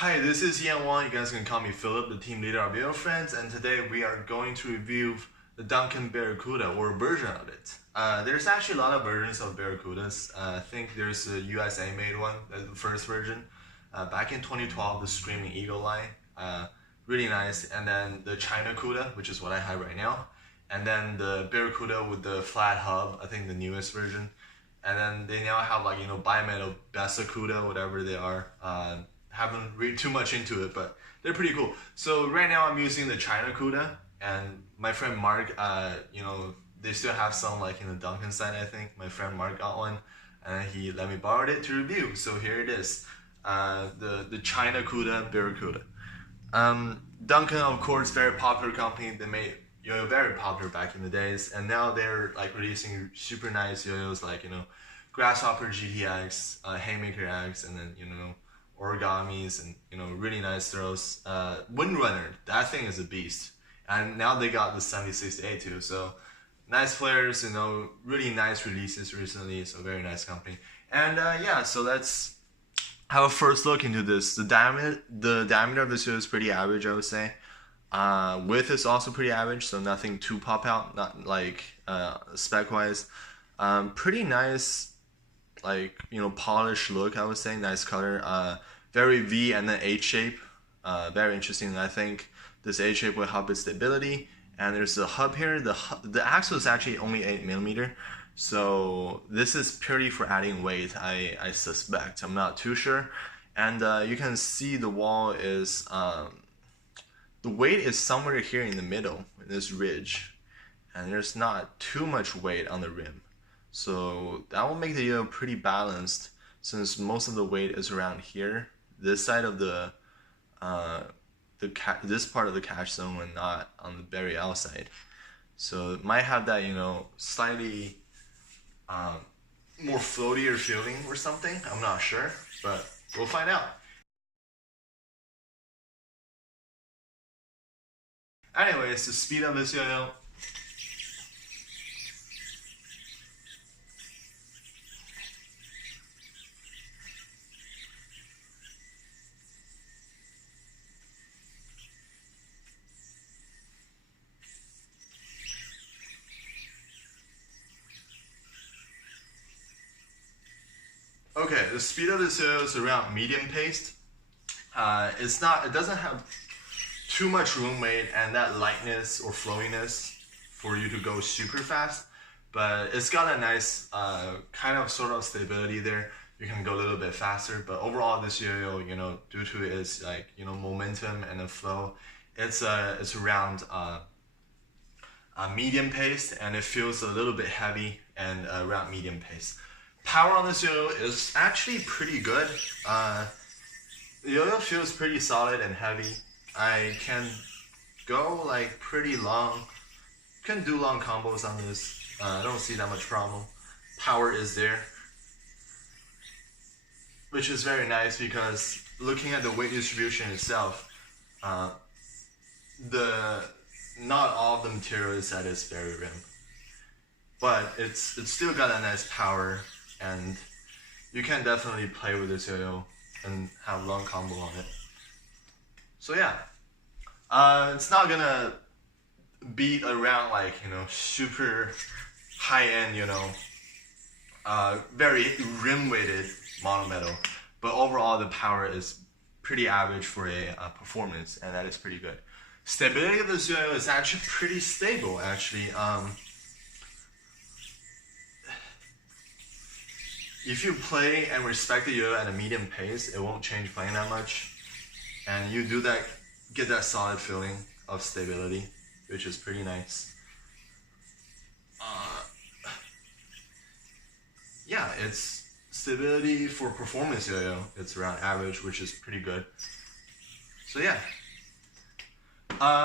Hi, this is Yan Wang. You guys can call me Philip, the team leader of Yo Friends, and today we are going to review the Duncan Barracuda, or a version of it. There's actually a lot of versions of Barracudas. I think there's a USA made one, the first version. Back in 2012, the Screaming Eagle line. Really nice. And then the Chinacuda, which is what I have right now. And then the Barracuda with the flat hub, I think the newest version. And then they now have bimetal Barracuda, whatever they are. Haven't read too much into it, but they're pretty cool. So right now I'm using the Chinacuda, and my friend Mark, they still have some in the Duncan side, I think. My friend Mark got one, and he let me borrow it to review. So here it is, the Chinacuda Barracuda. Duncan, of course, very popular company. They made yo-yo very popular back in the days, and now they're releasing super nice yo-yos Grasshopper GTX, Haymaker X, and then origamis and really nice throws. Windrunner, that thing is a beast. And now they got the 7068 too, so nice players, really nice releases recently, so very nice company. And yeah, so let's have a first look into this. The diameter of this is pretty average, I would say. Width is also pretty average, so nothing too pop out, not spec wise. Pretty nice, polished look, I would say. Nice color. Very V and then H shape. Very interesting. I think this H shape will help its stability. And there's a hub here. The axle is actually only 8mm, so this is purely for adding weight, I suspect. I'm not too sure. And you can see the wall is the weight is somewhere here in the middle, in this ridge, and there's not too much weight on the rim. So that will make the yo pretty balanced, since most of the weight is around here, this side of this part of the catch zone, and not on the very outside. So it might have that slightly more floatier feeling or something. I'm not sure, but we'll find out. Anyways, the speed of this yo-yo. Okay, the speed of this yo-yo is around medium paced. It doesn't have too much room weight and that lightness or flowiness for you to go super fast, but it's got a nice sort of stability there. You can go a little bit faster, but overall this yo-yo, due to its momentum and the flow, it's around medium paced, and it feels a little bit heavy and around medium pace. Power on this yo-yo is actually pretty good. The yo-yo feels pretty solid and heavy. I can go pretty long, can do long combos on this. I don't see that much problem. Power is there, which is very nice, because looking at the weight distribution itself, not all of the material is at its very rim, but it's still got a nice power, and you can definitely play with this yo-yo and have long combo on it. So yeah, it's not gonna beat around super high-end, very rim-weighted monometal, but overall the power is pretty average for a performance, and that is pretty good. Stability of this yo-yo is actually pretty stable, actually. If you play and respect the yo-yo at a medium pace, it won't change playing that much, and you do that, get that solid feeling of stability, which is pretty nice. Yeah, it's stability for performance yo-yo. It's around average, which is pretty good. So yeah,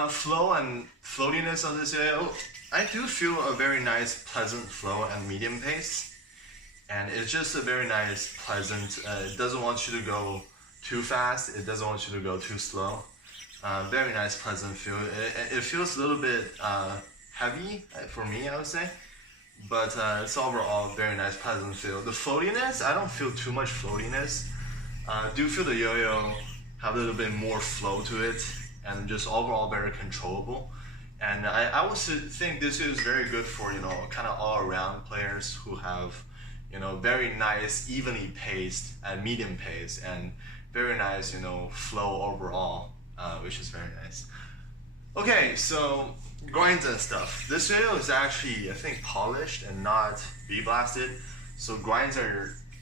flow and floatiness of this yo-yo, I do feel a very nice, pleasant flow and medium pace. And it's just a very nice, pleasant, it doesn't want you to go too fast, it doesn't want you to go too slow. Very nice, pleasant feel. It feels a little bit heavy for me, I would say. But it's overall very nice, pleasant feel. The floatiness, I don't feel too much floatiness. I do feel the yo-yo have a little bit more flow to it, and just overall very controllable. And I also think this is very good for, kind of all-around players who have, very nice, evenly paced and medium pace, and very nice, flow overall, which is very nice. Okay, so grinds and stuff. This video is actually, I think, polished and not blasted. So grinds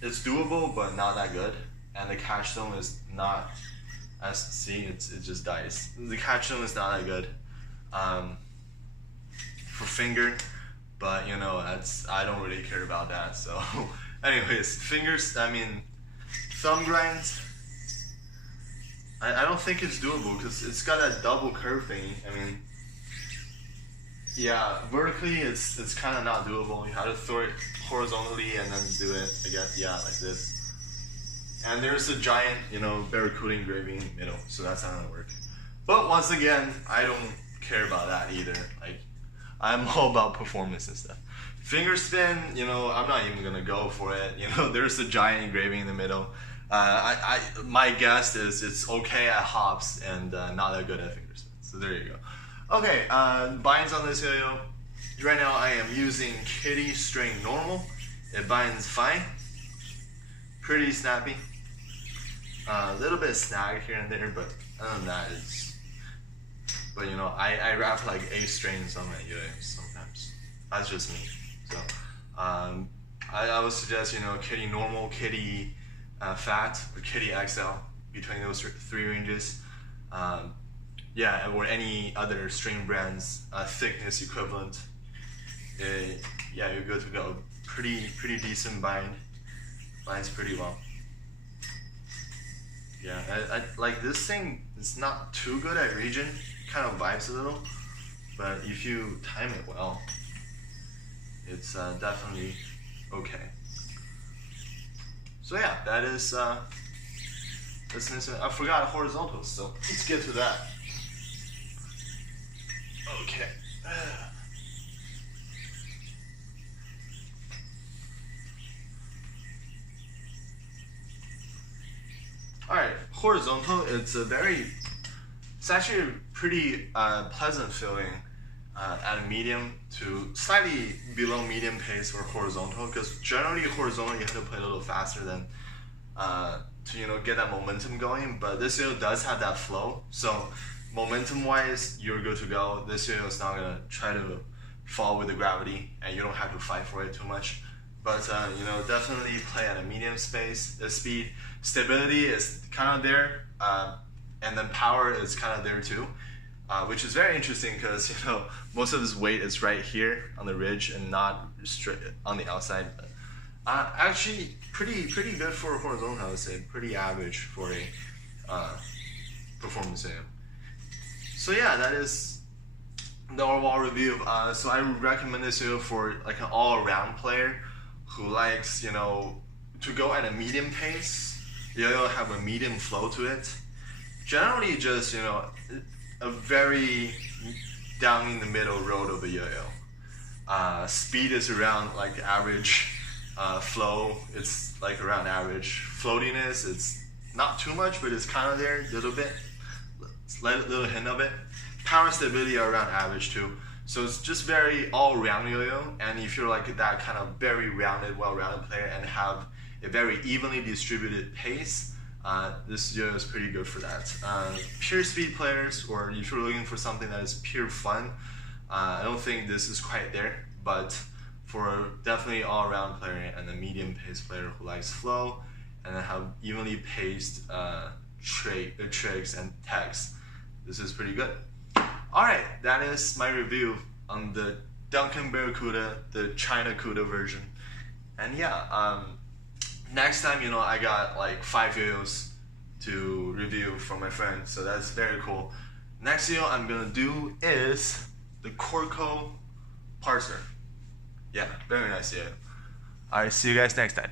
it's doable, but not that good. And the catch zone is not, it just dies. The catch zone is not that good. For finger, but I don't really care about that. So anyways, fingers, thumb grinds, I don't think it's doable because it's got that double curve thing. Yeah, vertically it's kind of not doable. You have to throw it horizontally and then do it, I guess, yeah, like this. And there's a giant, Barracuda engraving in the middle, so that's not gonna work. But once again, I don't care about that either. Like, I'm all about performance and stuff. Finger spin, I'm not even gonna go for it. There's a giant engraving in the middle. My guess is it's okay at hops and not that good at finger spin. So there you go. Okay, binds on this video. Right now I am using Kitty string normal. It binds fine. Pretty snappy. A little bit of snag here and there, but other than that, but I wrap like 8 strings on my yo-yos sometimes. That's just me. So I would suggest Kitty normal, Kitty fat, or Kitty XL, between those 3 ranges. Yeah, or any other string brands thickness equivalent. Yeah, you're good to go. Pretty decent bind. Binds pretty well. Yeah, I like this thing. It's not too good at region. Kind of vibes a little, but if you time it well, it's definitely okay. So yeah, that is I forgot horizontal, so let's get to that. Okay. Alright, horizontal, it's actually a pretty pleasant feeling at a medium to slightly below medium pace for horizontal, because generally horizontal you have to play a little faster than to get that momentum going, but this video does have that flow, so momentum wise you're good to go. This video is not gonna try to fall with the gravity and you don't have to fight for it too much, but definitely play at a medium speed. Stability is kind of there, and then power is kind of there too, which is very interesting because most of this weight is right here on the ridge and not straight on the outside. But, actually, pretty good for horizontal, I would say. Pretty average for a performance video. So yeah, that is the overall review. So I would recommend this video for like an all-around player who likes to go at a medium pace. Yo-yo have a medium flow to it. Generally just, a very down in the middle road of a yo-yo. Speed is around like average. Flow, it's like around average. Floatiness, it's not too much, but it's kind of there a little bit. Little hint of it. Power and stability are around average too. So it's just very all-round yo-yo. And if you're like that kind of very rounded, well-rounded player and have a very evenly distributed pace, this yo-yo is pretty good for that. Pure speed players, or if you're looking for something that is pure fun, I don't think this is quite there, but for definitely all-around player and a medium pace player who likes flow and then have evenly paced tricks and tags, this is pretty good. Alright, that is my review on the Duncan Barracuda, the Chinacuda version. And yeah, next time, I got like 5 videos to review from my friend, so that's very cool. Next video I'm gonna do is the Corco parser. Yeah, very nice video. Alright, see you guys next time.